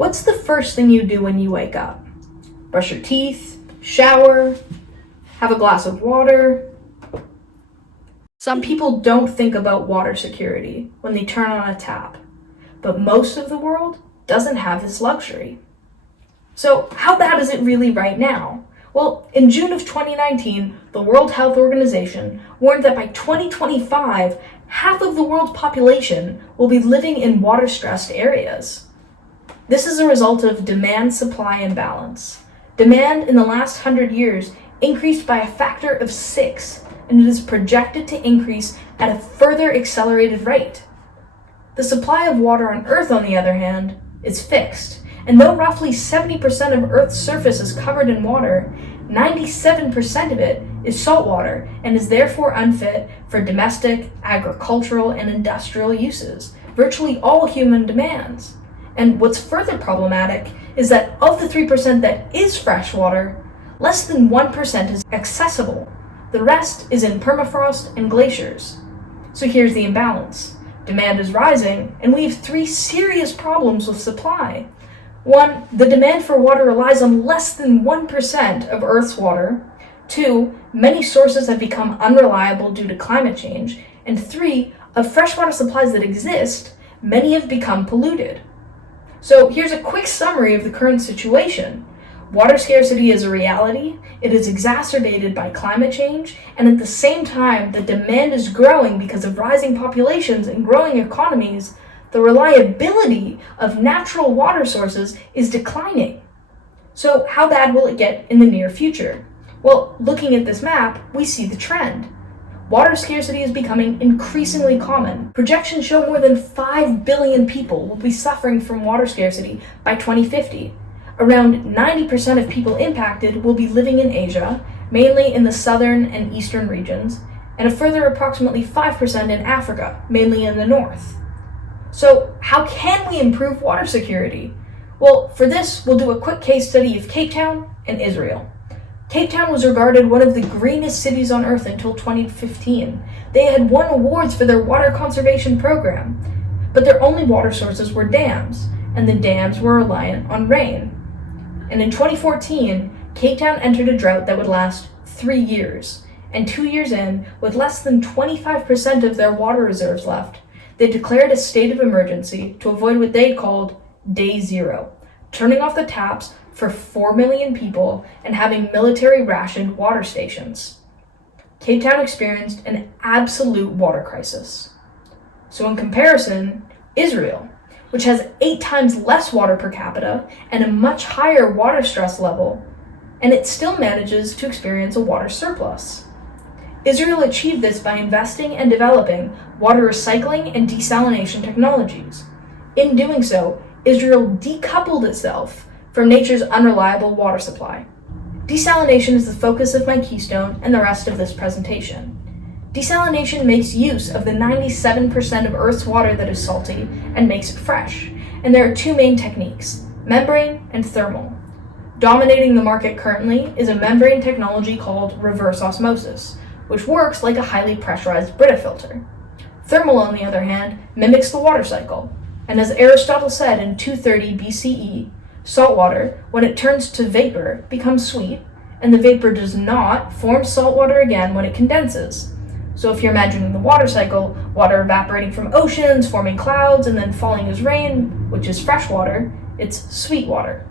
What's the first thing you do when you wake up? Brush your teeth, shower, have a glass of water. Some people don't think about water security when they turn on a tap, but most of the world doesn't have this luxury. So how bad is it really right now? Well, in June of 2019, the World Health Organization warned that by 2025, half of the world's population will be living in water-stressed areas. This is a result of demand-supply imbalance. Demand in the last 100 years increased by a factor of 6, and it is projected to increase at a further accelerated rate. The supply of water on Earth, on the other hand, is fixed, and though roughly 70% of Earth's surface is covered in water, 97% of it is saltwater and is therefore unfit for domestic, agricultural, and industrial uses, virtually all human demands. And what's further problematic is that of the 3% that is freshwater, less than 1% is accessible. The rest is in permafrost and glaciers. So here's the imbalance. Demand is rising, and we have 3 serious problems with supply. 1, the demand for water relies on less than 1% of Earth's water. 2, many sources have become unreliable due to climate change. And 3, of freshwater supplies that exist, many have become polluted. So here's a quick summary of the current situation. Water scarcity is a reality, it is exacerbated by climate change, and at the same time, the demand is growing because of rising populations and growing economies. The reliability of natural water sources is declining. So how bad will it get in the near future? Well, looking at this map, we see the trend. Water scarcity is becoming increasingly common. Projections show more than 5 billion people will be suffering from water scarcity by 2050. Around 90% of people impacted will be living in Asia, mainly in the southern and eastern regions, and a further approximately 5% in Africa, mainly in the north. So how can we improve water security? Well, for this, we'll do a quick case study of Cape Town and Israel. Cape Town was regarded one of the greenest cities on Earth until 2015. They had won awards for their water conservation program, but their only water sources were dams, and the dams were reliant on rain. And in 2014, Cape Town entered a drought that would last 3 years, and 2 years in, with less than 25% of their water reserves left, they declared a state of emergency to avoid what they called Day Zero, turning off the taps for 4 million people and having military rationed water stations. Cape Town experienced an absolute water crisis. So in comparison, Israel, which has 8 times less water per capita and a much higher water stress level, and it still manages to experience a water surplus. Israel achieved this by investing and developing water recycling and desalination technologies. In doing so, Israel decoupled itself from nature's unreliable water supply. Desalination is the focus of my keystone and the rest of this presentation. Desalination makes use of the 97% of Earth's water that is salty and makes it fresh, and there are 2 main techniques, membrane and thermal. Dominating the market currently is a membrane technology called reverse osmosis, which works like a highly pressurized Brita filter. Thermal, on the other hand, mimics the water cycle, and as Aristotle said in 230 BCE, salt water, when it turns to vapor, becomes sweet, and the vapor does not form salt water again when it condenses. So if you're imagining the water cycle, water evaporating from oceans, forming clouds, and then falling as rain, which is fresh water, it's sweet water.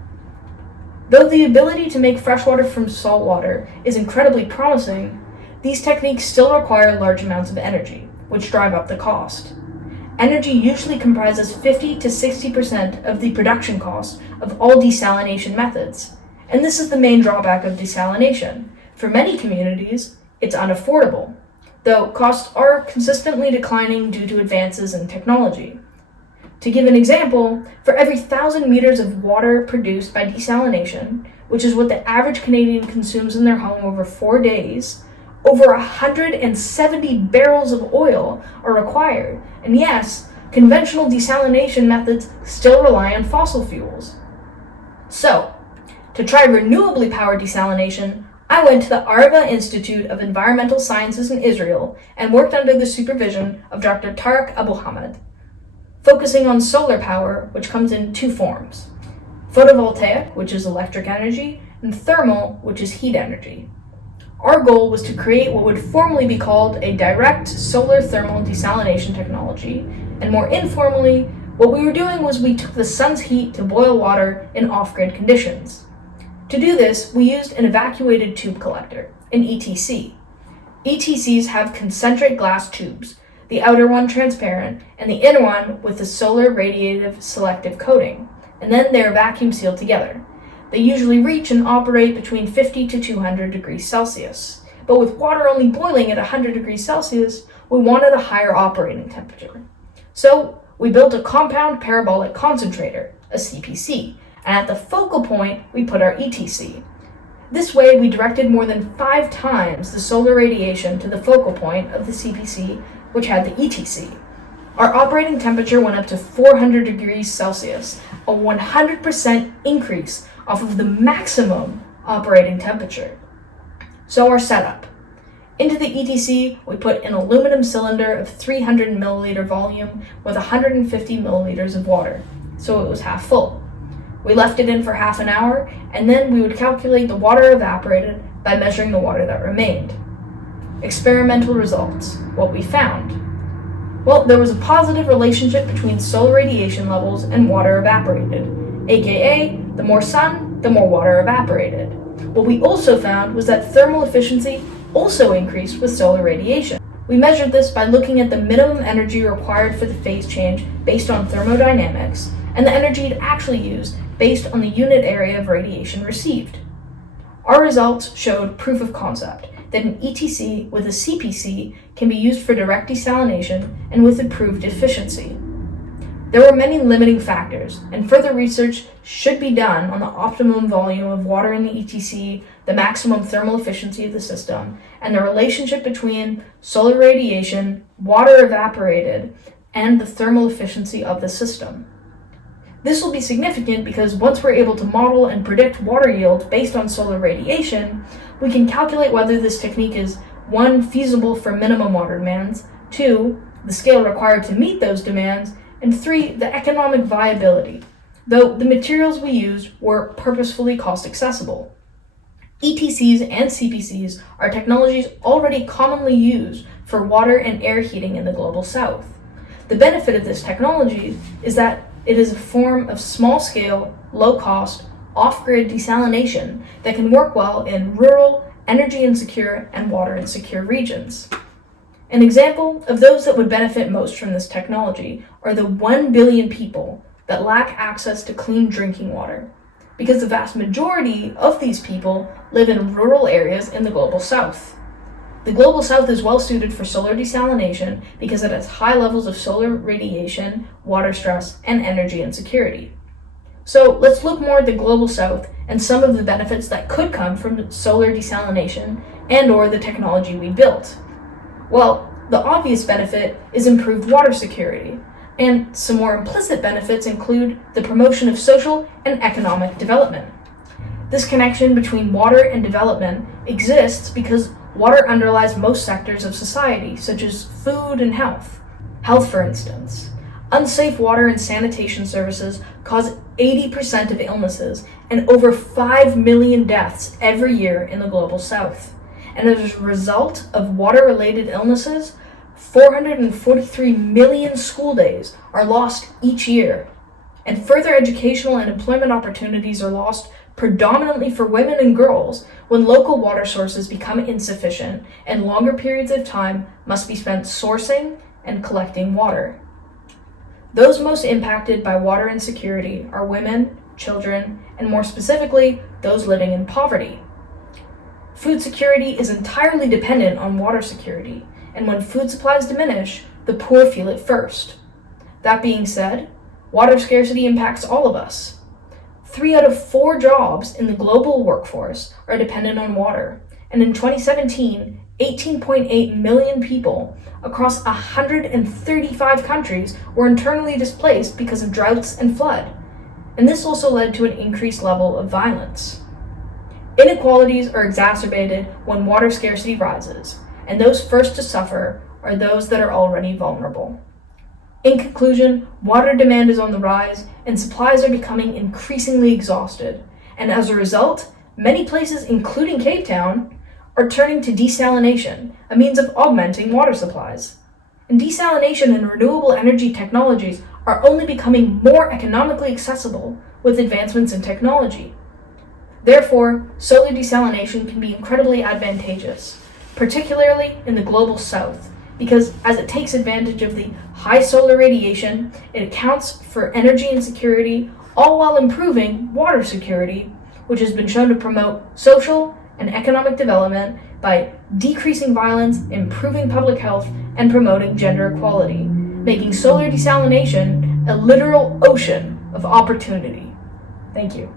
Though the ability to make fresh water from salt water is incredibly promising, these techniques still require large amounts of energy, which drive up the cost. Energy usually comprises 50 to 60% of the production cost of all desalination methods, and this is the main drawback of desalination. For many communities, it's unaffordable, though costs are consistently declining due to advances in technology. To give an example, for every 1,000 meters of water produced by desalination, which is what the average Canadian consumes in their home over 4 days, over 170 barrels of oil are required. And yes, conventional desalination methods still rely on fossil fuels. So, to try renewably powered desalination, I went to the Aria Institute of Environmental Sciences in Israel and worked under the supervision of Dr. Tarek Abu Hamad, focusing on solar power, which comes in 2 forms. photovoltaic, which is electric energy, and thermal, which is heat energy. Our goal was to create what would formally be called a direct solar thermal desalination technology, and more informally, what we were doing was we took the sun's heat to boil water in off-grid conditions. To do this, we used an evacuated tube collector, an ETC. ETCs have concentric glass tubes, the outer one transparent, and the inner one with a solar radiative selective coating, and then they are vacuum sealed together. They usually reach and operate between 50 to 200 degrees Celsius, but with water only boiling at 100 degrees Celsius, we wanted a higher operating temperature. So we built a compound parabolic concentrator, a CPC, and at the focal point, we put our ETC. This way, we directed more than 5 times the solar radiation to the focal point of the CPC, which had the ETC. Our operating temperature went up to 400 degrees Celsius, a 100% increase off of the maximum operating temperature. So our setup. Into the ETC, we put an aluminum cylinder of 300 milliliter volume with 150 milliliters of water, so it was half full. We left it in for half an hour, and then we would calculate the water evaporated by measuring the water that remained. Experimental results. What we found. Well, there was a positive relationship between solar radiation levels and water evaporated, aka the more sun, the more water evaporated. What we also found was that thermal efficiency also increased with solar radiation. We measured this by looking at the minimum energy required for the phase change based on thermodynamics, and the energy it actually used based on the unit area of radiation received. Our results showed proof of concept that an ETC with a CPC can be used for direct desalination and with improved efficiency. There were many limiting factors, and further research should be done on the optimum volume of water in the ETC, the maximum thermal efficiency of the system, and the relationship between solar radiation, water evaporated, and the thermal efficiency of the system. This will be significant because once we're able to model and predict water yield based on solar radiation, we can calculate whether this technique is 1. Feasible for minimum water demands, 2. The scale required to meet those demands, and 3. The economic viability, though the materials we used were purposefully cost accessible. ETCs and CPCs are technologies already commonly used for water and air heating in the global south. The benefit of this technology is that it is a form of small-scale, low-cost, off-grid desalination that can work well in rural, energy-insecure, and water-insecure regions. An example of those that would benefit most from this technology are the 1 billion people that lack access to clean drinking water, because the vast majority of these people live in rural areas in the global south. The global south is well suited for solar desalination because it has high levels of solar radiation, water stress, and energy insecurity. So let's look more at the global south and some of the benefits that could come from solar desalination and/or the technology we built. Well, the obvious benefit is improved water security, and some more implicit benefits include the promotion of social and economic development. This connection between water and development exists because water underlies most sectors of society, such as food and health. Health, for instance. Unsafe water and sanitation services cause 80% of illnesses and over 5 million deaths every year in the global south. And as a result of water-related illnesses, 443 million school days are lost each year. And further educational and employment opportunities are lost predominantly for women and girls when local water sources become insufficient and longer periods of time must be spent sourcing and collecting water. Those most impacted by water insecurity are women, children, and more specifically, those living in poverty. Food security is entirely dependent on water security, and when food supplies diminish, the poor feel it first. That being said, water scarcity impacts all of us. 3 out of 4 jobs in the global workforce are dependent on water, and in 2017, 18.8 million people across 135 countries were internally displaced because of droughts and flood, and this also led to an increased level of violence. Inequalities are exacerbated when water scarcity rises, and those first to suffer are those that are already vulnerable. In conclusion, water demand is on the rise, and supplies are becoming increasingly exhausted. And as a result, many places, including Cape Town, are turning to desalination, a means of augmenting water supplies. And desalination and renewable energy technologies are only becoming more economically accessible with advancements in technology. Therefore, solar desalination can be incredibly advantageous, particularly in the global south, because as it takes advantage of the high solar radiation, it accounts for energy insecurity, all while improving water security, which has been shown to promote social and economic development by decreasing violence, improving public health, and promoting gender equality, making solar desalination a literal ocean of opportunity. Thank you.